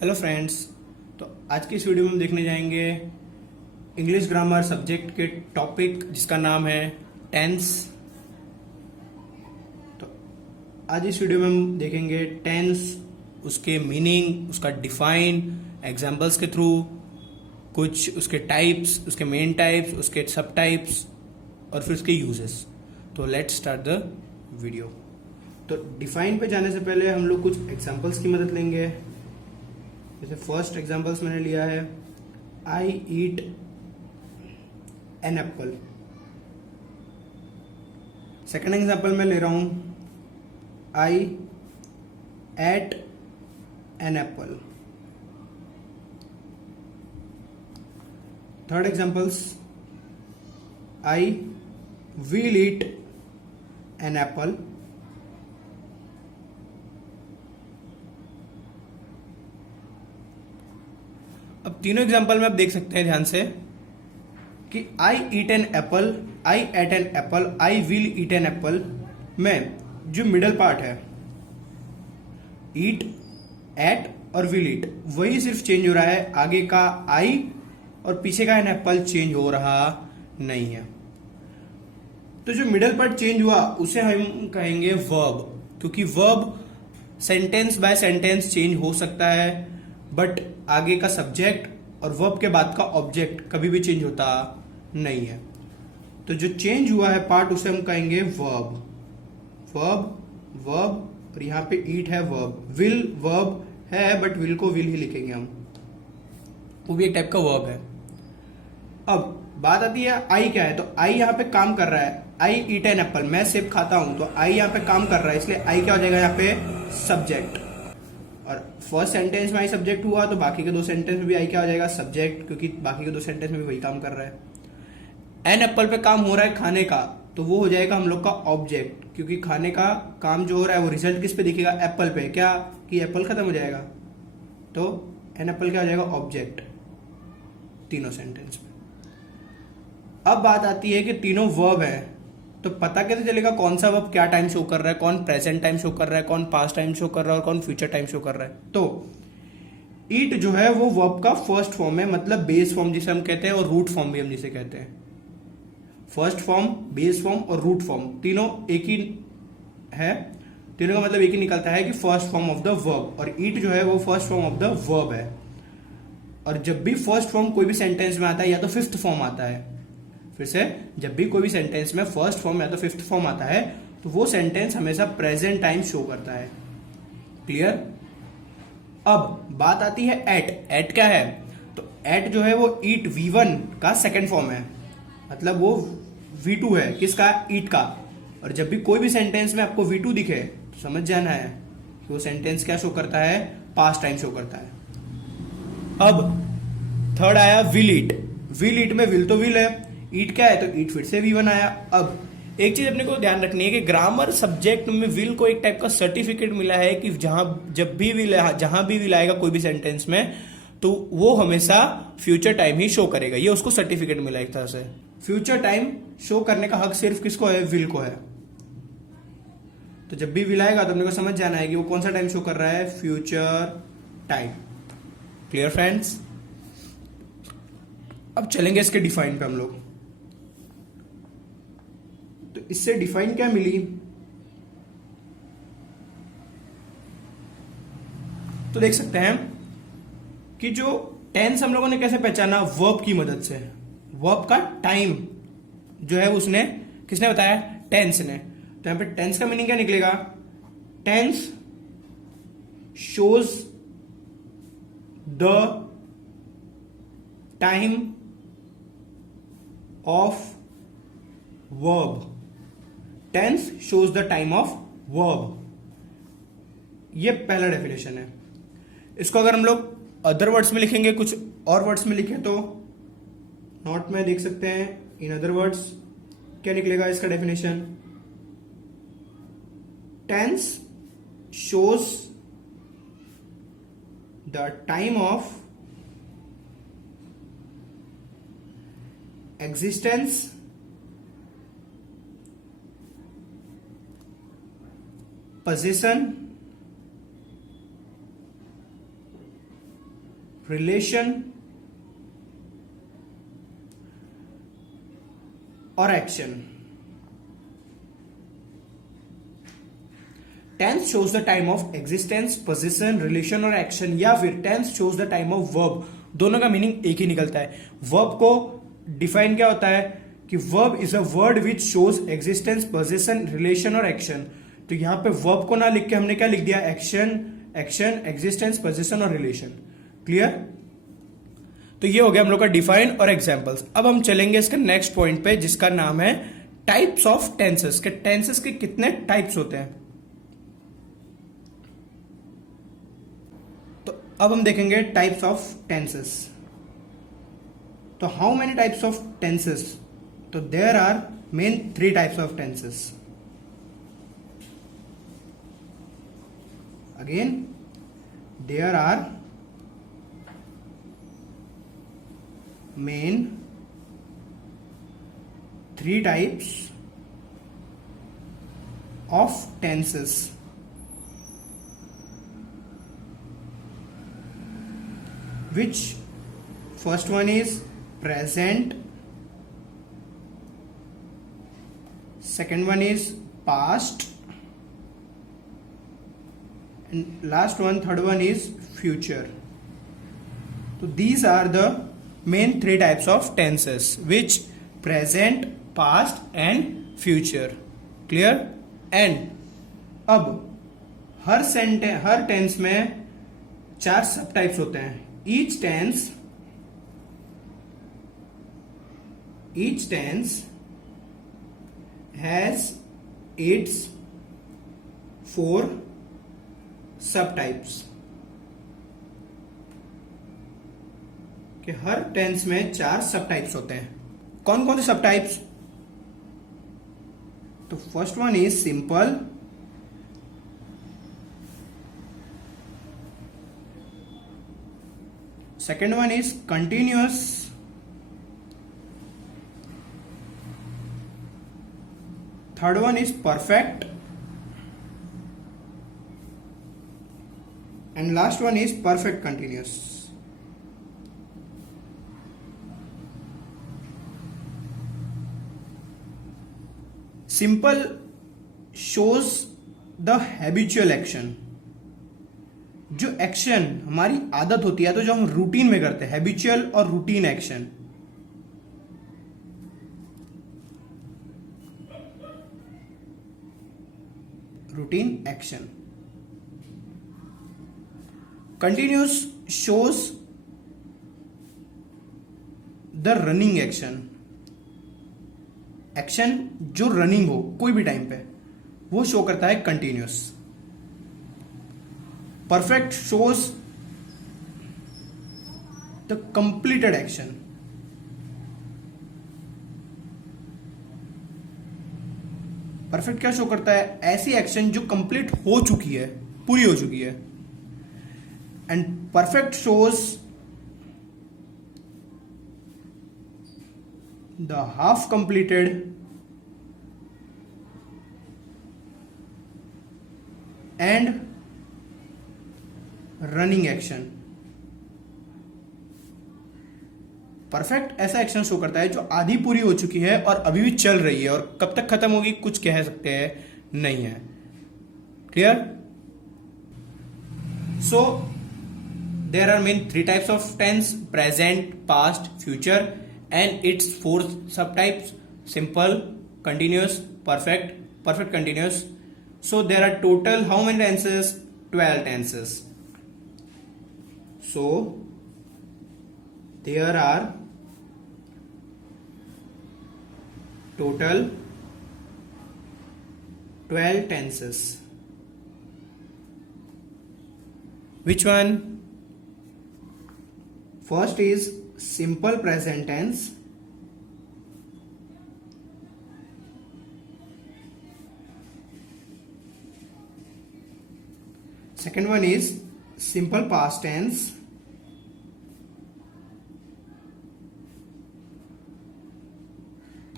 Hello friends. तो आज की इस वीडियो में हम देखने जाएंगे इंग्लिश ग्रामर सब्जेक्ट के टॉपिक जिसका नाम है टेंस। तो आज इस वीडियो में हम देखेंगे टेंस, उसके मीनिंग, उसका डिफाइन एग्जांपल्स के थ्रू, कुछ उसके टाइप्स, उसके मेन टाइप्स, उसके सब टाइप्स और फिर उसके यूजेस। तो लेट्स स्टार्ट द वीडियो। तो डिफाइन पे जाने से पहले हम लोग कुछ एग्जांपल्स की मदद लेंगे। जैसे फर्स्ट एग्जांपल्स मैंने लिया है, I eat an apple. Second example मैं ले रहा हूं, I ate an apple. Third examples, I will eat an apple. अब तीनों एग्जांपल में आप देख सकते हैं ध्यान से कि I eat an apple, I ate an apple, I will eat an apple में जो मिडल पार्ट है, ईट, एट और विल ईट, वही सिर्फ चेंज हो रहा है। आगे का आई और पीछे का एन एप्पल चेंज हो रहा नहीं है। तो जो मिडल पार्ट चेंज हुआ उसे हम कहेंगे वर्ब, क्योंकि verb sentence by sentence change हो सकता है, बट आगे का सब्जेक्ट और वर्ब के बाद का ऑब्जेक्ट कभी भी चेंज होता नहीं है। तो जो चेंज हुआ है पार्ट उसे हम कहेंगे वर्ब। वर्ब वर्ब और यहां पे ईट है वर्ब। विल वर्ब है बट विल को विल ही लिखेंगे हम, वो भी एक टाइप का वर्ब है। अब बात आती है आई क्या है। तो आई यहां पे काम कर रहा है, आई ईट एन एप्पल, मैं सेब खाता हूं, तो आई यहां पे काम कर रहा है, इसलिए आई क्या हो जाएगा यहाँ पे, सब्जेक्ट। और फर्स्ट सेंटेंस में आई सब्जेक्ट हुआ तो बाकी के दो सेंटेंस में भी आई क्या हो जाएगा, सब्जेक्ट, क्योंकि बाकी के दो सेंटेंस में भी वही काम कर रहा है। एन एप्पल पे काम हो रहा है खाने का, तो वो हो जाएगा हम लोग का ऑब्जेक्ट, क्योंकि खाने का काम जो हो रहा है वो रिजल्ट किस पे दिखेगा, एप्पल पे, क्या कि एप्पल खत्म हो जाएगा, तो एन एप्पल क्या हो जाएगा, ऑब्जेक्ट, तीनों सेंटेंस में। अब बात आती है कि तीनों वर्ब है, तो पता कैसे चलेगा कौन सा वर्ब क्या टाइम शो कर रहा है, कौन प्रेजेंट टाइम शो कर रहा है, कौन पास्ट टाइम शो कर रहा है और कौन फ्यूचर टाइम शो कर रहा है। तो ईट जो है वो वर्ब का फर्स्ट फॉर्म है, मतलब बेस फॉर्म जिसे हम कहते हैं, और रूट फॉर्म भी हम जिसे कहते हैं। फर्स्ट फॉर्म, बेस फॉर्म और रूट फॉर्म तीनों एक ही है। तीनों का मतलब एक ही निकलता है कि first form of the verb, और ईट जो है वो first form of the verb है। और जब भी फर्स्ट फॉर्म कोई भी सेंटेंस में आता है या तो फिफ्थ फॉर्म आता है, फिर से जब भी कोई भी सेंटेंस में फर्स्ट फॉर्म या तो फिफ्थ फॉर्म आता है तो वो सेंटेंस हमेशा प्रेजेंट टाइम शो करता है। क्लियर। अब बात आती है एट। एट क्या है, तो एट जो है वो ईट V1 का सेकंड फॉर्म है, मतलब वो V2 है किसका, ईट का। और जब भी कोई भी सेंटेंस में आपको V2 दिखे तो समझ जाना है कि वो सेंटेंस क्या शो करता है, पास्ट टाइम शो करता है। अब थर्ड आया विल ईट। विल ईट में विल तो विल है, ईट क्या है, तो ईट फिर से V1 आया। अब एक चीज अपने को ध्यान रखनी है कि ग्रामर सब्जेक्ट में विल को एक टाइप का सर्टिफिकेट मिला है कि जहां जब भी विल, जहां भी विल आएगा कोई भी सेंटेंस में, तो वो हमेशा फ्यूचर टाइम ही शो करेगा। ये उसको सर्टिफिकेट मिला एक तरह से। फ्यूचर टाइम शो करने का हक सिर्फ किसको है, विल को है। तो जब भी विल आएगा तो अपने को समझ जाना है कि वो कौन सा टाइम शो कर रहा है, फ्यूचर टाइम। Clear friends. अब चलेंगे इसके डिफाइन पे हम लोग। तो इससे डिफाइन क्या मिली, तो देख सकते हैं कि जो टेंस हम लोगों ने कैसे पहचाना, वर्ब की मदद से। वर्ब का टाइम जो है उसने किसने बताया, टेंस ने। तो यहां पे टेंस का मीनिंग क्या निकलेगा, tense shows the time of verb. Tense shows the time of verb, ये पहला डेफिनेशन है। इसको अगर हम लोग अदर वर्ड्स में लिखेंगे, कुछ और वर्ड्स में लिखें, तो नोट में देख सकते हैं, इन अदर वर्ड्स क्या निकलेगा इसका definition, tense shows the time of existence possession relation or action. Tense shows the time of existence, possession, relation और action, या फिर tense shows the time of verb. दोनों का मीनिंग एक ही निकलता है. वर्ब को डिफाइन क्या होता है कि verb is a word which shows existence, possession, relation और एक्शन. तो यहां पे वर्ब को ना लिख के हमने क्या लिख दिया, एक्शन, एग्जिस्टेंस, पोजेशन और रिलेशन. क्लियर? तो ये हो गया हम लोग का डिफाइन और एग्जाम्पल्स. अब हम चलेंगे इसके नेक्स्ट पॉइंट पे जिसका नाम है टाइप्स ऑफ टेंसेस. के टेंसेस के कितने टाइप्स होते हैं. तो अब हम देखेंगे टाइप्स ऑफ टेंसेस. तो how many types of tenses. तो there are main 3 types of tenses. Again there are main 3 types of tenses. Which first one is present, second one is past, and last one, third one is future. So these are the main 3 types of tenses, which present, past and future. Clear? And अब हर tense में 4 sub types होते हैं. each tense has its 4 subtypes. कि हर tense में 4 sub types होते हैं. कौन कौन से सब टाइप्स. तो first one is simple, second one is continuous, third one is perfect, and last one is perfect continuous. Simple shows the habitual action. जो एक्शन हमारी आदत होती है, तो जो हम रूटीन में करते हैं, हैबिचुअल और routine action. Routine action. Continuous shows the running action. Action जो रनिंग हो कोई भी टाइम पे, वो शो करता है continuous. Perfect shows the completed action. Perfect क्या शो करता है, ऐसी एक्शन जो कंप्लीट हो चुकी है, पूरी हो चुकी है. And perfect shows the half completed and running action. Perfect ऐसा एक्शन शो करता है जो आधी पूरी हो चुकी है और अभी भी चल रही है, और कब तक खत्म होगी कुछ कह सकते हैं नहीं है. Clear? So there are main 3 types of tense, present, past, future, and its 4 subtypes: simple, continuous, perfect continuous. So there are total how many tenses? 12 tenses. So there are total 12 tenses. Which one? First is simple present tense, second one is simple past tense,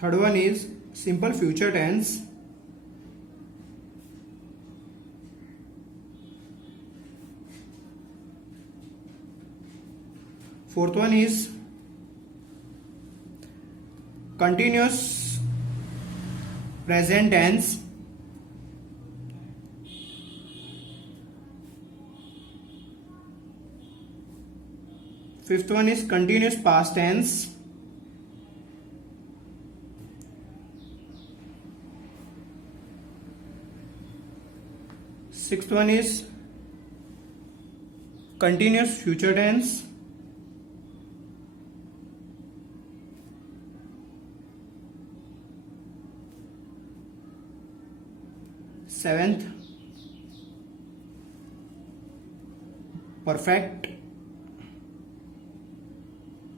third one is simple future tense, fourth one is continuous present tense. Fifth one is continuous past tense. Sixth one is continuous future tense. Seventh, perfect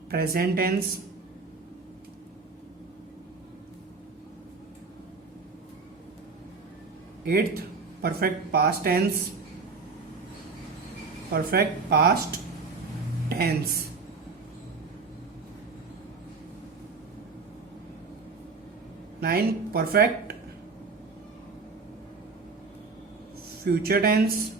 present tense. Eighth, perfect past tense. Perfect past tense. Nine, perfect future tense.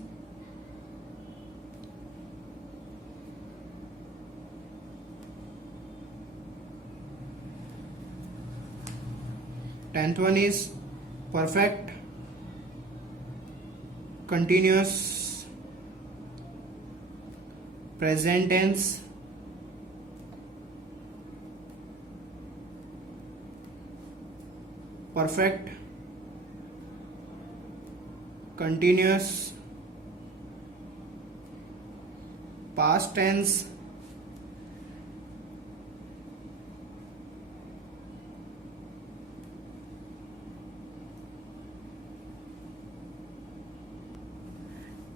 Tenth one is perfect continuous present tense. Perfect continuous past tense.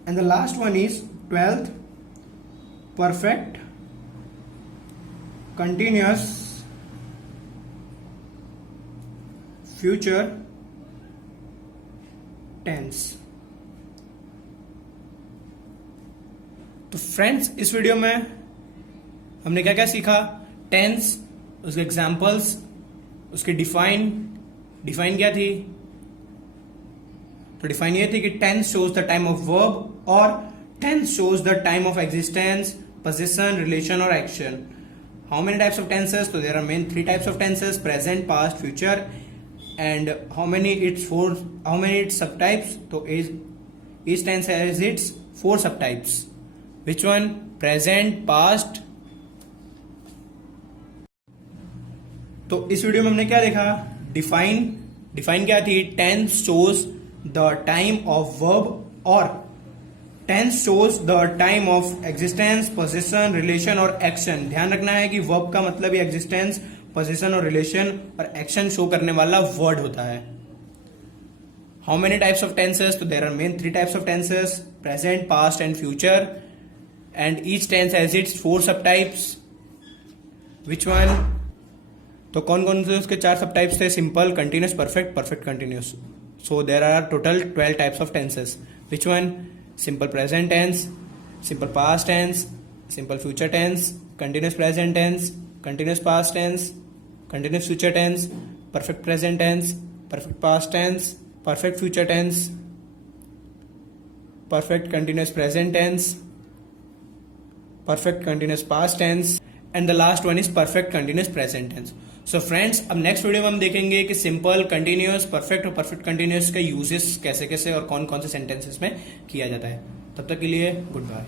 And the last one is 12th, perfect continuous future tense. तो friends, इस video में हमने क्या क्या सीखा? Tense, उसके examples, उसके define क्या थी? तो डिफाइन ये थी कि tense shows the time of verb और tense shows the time of existence, position, relation और action. How many types of tenses? तो there are main 3 types of tenses: present, past, future. And how many its sub types? तो each tense has its 4 sub types. Which one? Present, past. तो इस video में हमने क्या देखा? Define क्या थी? Tense shows the time of verb और tense shows the time of existence, position, relation और एक्शन. ध्यान रखना है कि वर्ब का मतलब ही एग्जिस्टेंस, पोजीशन और रिलेशन और एक्शन शो करने वाला वर्ड होता है. How many types of tenses? तो there are main 3 types of tenses: present, past and future. And each tense has its 4 sub types. Which one? तो कौन कौन से उसके 4 सब टाइप्स थे? Simple, continuous, perfect, perfect continuous. So there are total 12 types of tenses. Which one? Simple present tense, simple past tense, simple future tense, continuous present tense, continuous past tense, continuous future tense, perfect present tense, perfect past tense, perfect future tense, perfect continuous present tense, perfect continuous past tense, and the last one is perfect continuous present tense. So friends, अब next video में हम देखेंगे कि simple, continuous, perfect और perfect continuous का uses कैसे कैसे और कौन कौन से सेंटेंसेस में किया जाता है. तब तक के लिए गुड बाय.